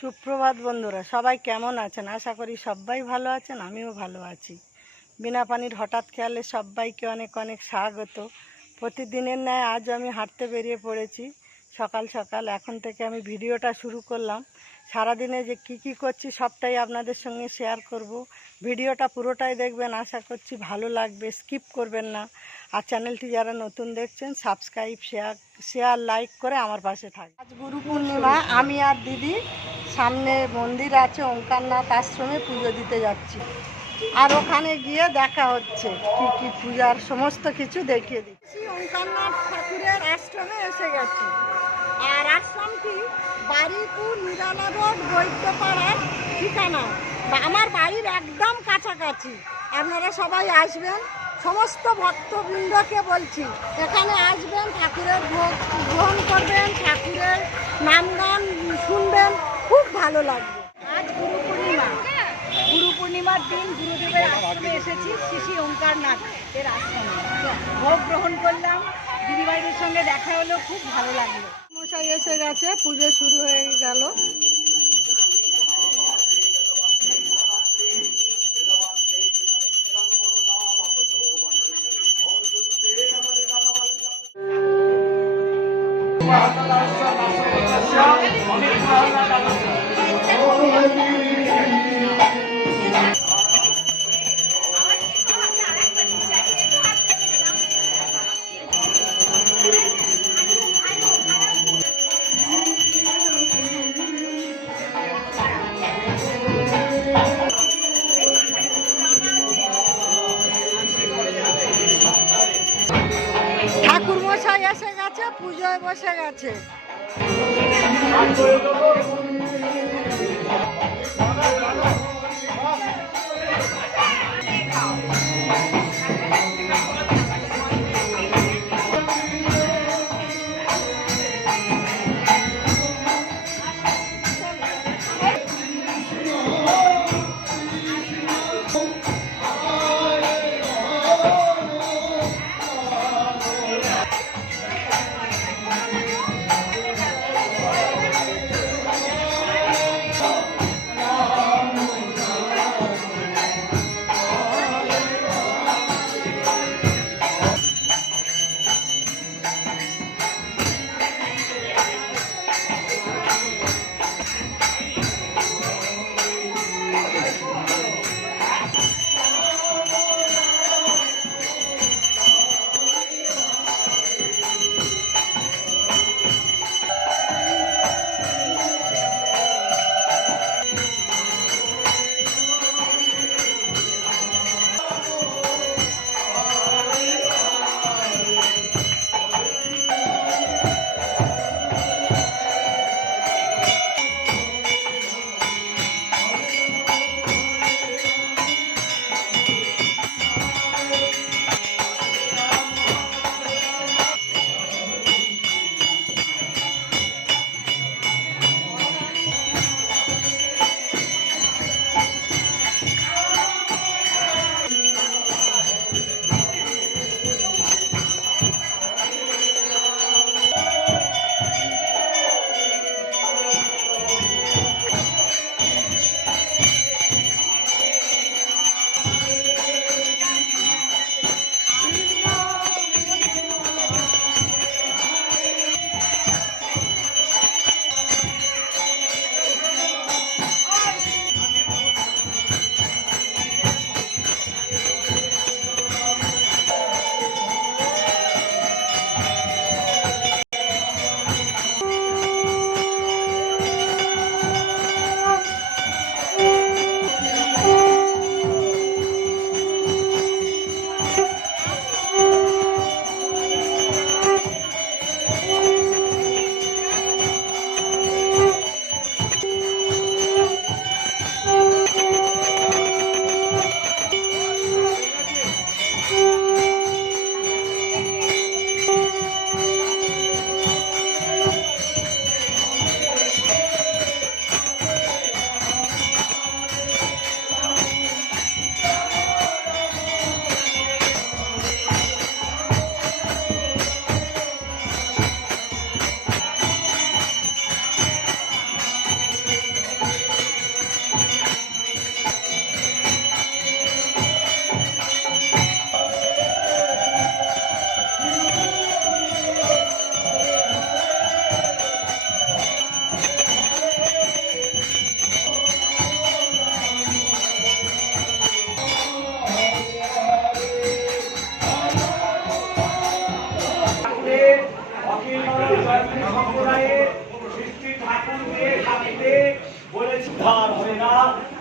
সুপ্রভাত বন্ধুরা, সবাই কেমন আছেন? আশা করি সবাই ভালো আছেন, আমিও ভালো আছি। বিনা পানির হঠাৎ খেয়ালে সবাইকে অনেক অনেক স্বাগত। প্রতিদিনের ন্যায় আজ আমি হাঁটতে বেরিয়ে পড়েছি সকাল সকাল। এখন থেকে আমি ভিডিওটা শুরু করলাম। সারাদিনে যে কি করছি সবটাই আপনাদের সঙ্গে শেয়ার করব। ভিডিওটা পুরোটাই দেখবেন, আশা করছি ভালো লাগবে, স্কিপ করবেন না। আর চ্যানেলটি যারা নতুন দেখছেন সাবস্ক্রাইব শেয়ার লাইক করে আমার পাশে থাকবে। আজ গুরু পূর্ণিমা, আমি আর দিদি সামনে মন্দির আছে ওঙ্কারনাথ আশ্রমে পুজো দিতে যাচ্ছি। আর ওখানে গিয়ে দেখা হচ্ছে কি পূজার সমস্ত কিছু দেখিয়ে দিচ্ছি। ওঙ্কারনাথ ঠাকুরের আশ্রমে এসে গেছি। আর আশ্রমটি বারুইপুর নিরালা রোড বৈদ্যপাড়ার ঠিকানা, আমার বাড়ির একদম কাছাকাছি। আপনারা সবাই আসবেন, সমস্ত ভক্তবৃন্দকে বলছি এখানে আসবেন, ঠাকুরের ভোগ গ্রহণ করবেন, ঠাকুরের নাম গান শুনবেন, খুব ভালো লাগবে। আজ গুরু পূর্ণিমার দিন গুরুদেবের আশ্রমে এসেছি, শ্রী ওঙ্কারনাথ এর আশ্রমে ভোগ গ্রহণ করলাম, দিদিভাইদের সঙ্গে দেখা হলো, খুব ভালো লাগলো। মশাই এসে গেছে, পুজো শুরু হয়ে গেল। ঠাকুর মশাই এসে গেছে, পুজোয় বসে গেছে।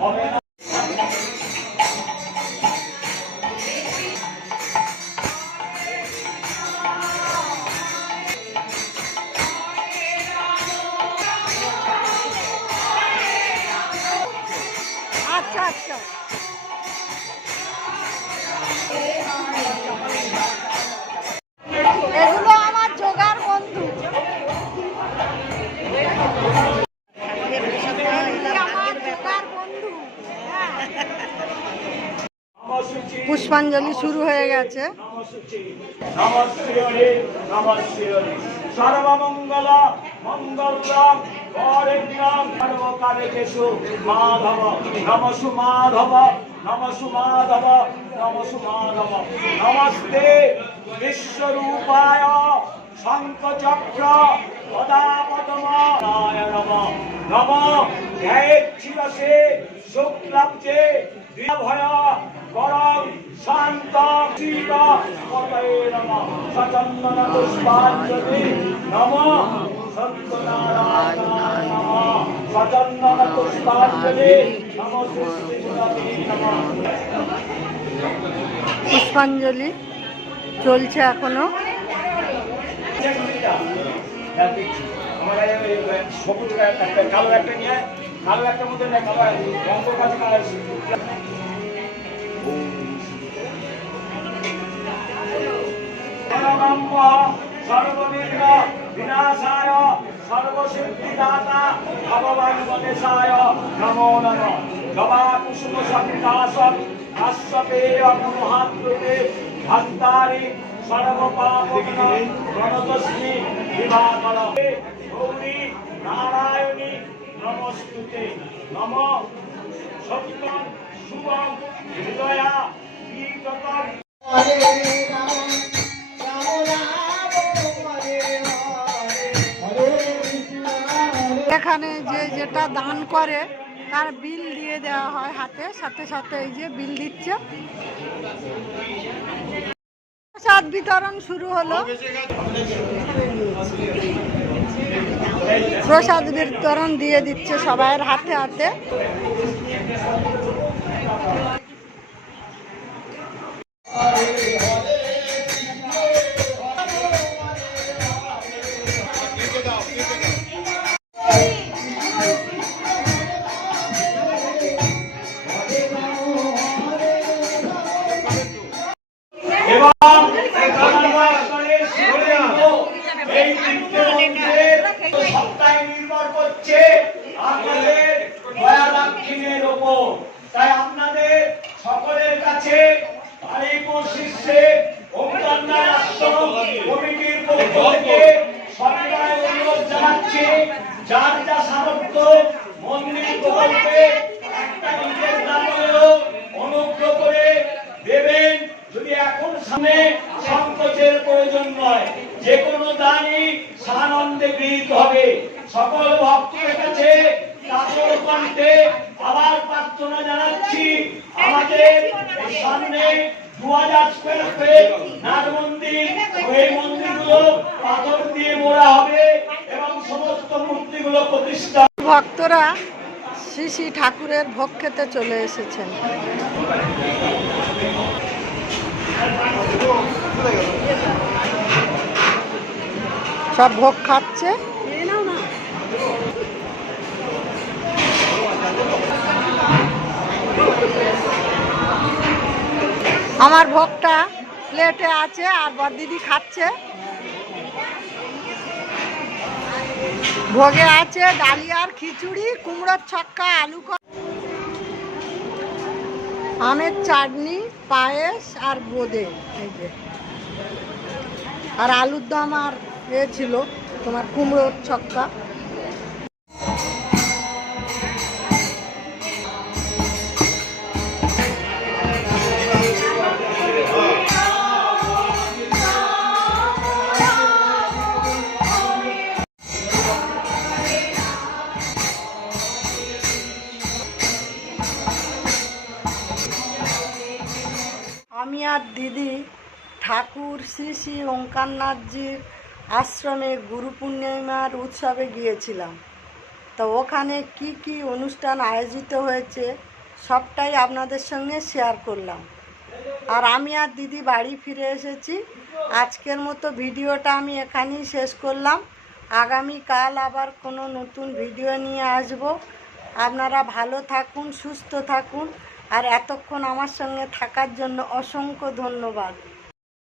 হবে না। আচ্ছা আচ্ছা, এগুলো আমার জোগাড় বন্ধু। পুষ্পাঞ্জলি শুরু হয়ে গেছে। সর্বমঙ্গল মঙ্গলম বরেণ্যং সর্বকার্যেষু মাধব নমসু মাধব নমসু মাধব নমসু মাধব। নমস্তে বিশ্বরূপায় শঙ্খচক্র গদাপদ্মনায় নমঃ। নমঃ ধ্যায়েচ্ছিরসে শুক্লাব্জে ভয় পরম শান্ত শিব পতয়ে নমঃ। সচন্দন পুষ্পাঞ্জলি নমঃ। সত্যনারায়ণায় নমঃ। সচন্দন পুষ্পাঞ্জলি নমঃ। শ্রী নমঃ। পুষ্পাঞ্জলি চলছে এখনো। সবুজ একটা কালো একটা নিয়ে কালো একটা মধ্যে কালো রঙের কাছে কালো সর্ববিঘ্ন বিনাশায় সর্বসিদ্ধিদাতা ভগবান গণেশায় নমো নমঃ। জবা কুসুম সবিতাসম কাশ্যপেয় মহাদ্রুতে ভক্তারি সর্বপাপগ্ন প্রণতস্মি দিবাকর। গৌরী নারায়ণী নমস্তুতে। নমঃ সত্যম শুভম হৃদয়া বিগতম। এখানে যে যেটা দান করে তার বিল দিয়ে দেওয়া হয় হাতে, সাথে সাথে এই যে বিল দিচ্ছে। প্রসাদ বিতরণ শুরু হলো। প্রসাদ বিতরণ দিয়ে দিচ্ছে সবাইয়ের হাতে হাতে। সবটাই নির্ভর করছে আপনাদের দয়া দাক্ষিণ্যের ওপর। তাই আপনাদের সকলের কাছে আলিপুর শীর্ষে ওমকান্নার আশ্রম কমিটির পক্ষ থেকে সরকার অনুরোধ জানাচ্ছি, যার যা সামর্থ্য মন্দির প্রকল্পে একটা নিজের দান হলেও অনুগ্রহ করে দেবেন। যদি এখন সামনে সংকোচের প্রয়োজন নয়, যে কোনো দানই সানন্দে গৃহীত হবে। সকল ভক্তের কাছে কাতর কণ্ঠে আবার প্রার্থনা জানাচ্ছি, আমাদের সামনে 2000 স্কয়ার ফিট নাট মন্দির, এই মন্দিরগুলো পাথর দিয়ে মোড়া হবে এবং সমস্ত মূর্তিগুলো প্রতিষ্ঠা। ভক্তরা শ্রী শ্রী ঠাকুরের ভোগ খেতে চলে এসেছেন। সব ভোগ খাচ্ছে। আমার ভোগটা প্লেটে আছে আর বড়দিদি খাচ্ছে। ভোগে আছে ডালিয়ার খিচুড়ি, কুমড়োর ছক্কা, আলু, আমের চাটনি, পায়েস আর বোঁদে, এই যে আর আলুর দম আর এ ছিল তোমার কুমড়োর ছক্কা। আমি আর দিদি ঠাকুর শ্রী শ্রী ওঙ্কারনাথজির আশ্রমে গুরু পূর্ণিমার উৎসবে গিয়েছিলাম। তো ওখানে কি কি অনুষ্ঠান আয়োজিত হয়েছে সবটাই আপনাদের সঙ্গে শেয়ার করলাম। আর আমি আর দিদি বাড়ি ফিরে এসেছি। আজকের মতো ভিডিওটা আমি এখানেই শেষ করলাম। আগামীকাল আবার কোনো নতুন ভিডিও নিয়ে আসব। আপনারা ভালো থাকুন, সুস্থ থাকুন, আর এতক্ষণ আমার সঙ্গে থাকার জন্য অসংখ্য ধন্যবাদ।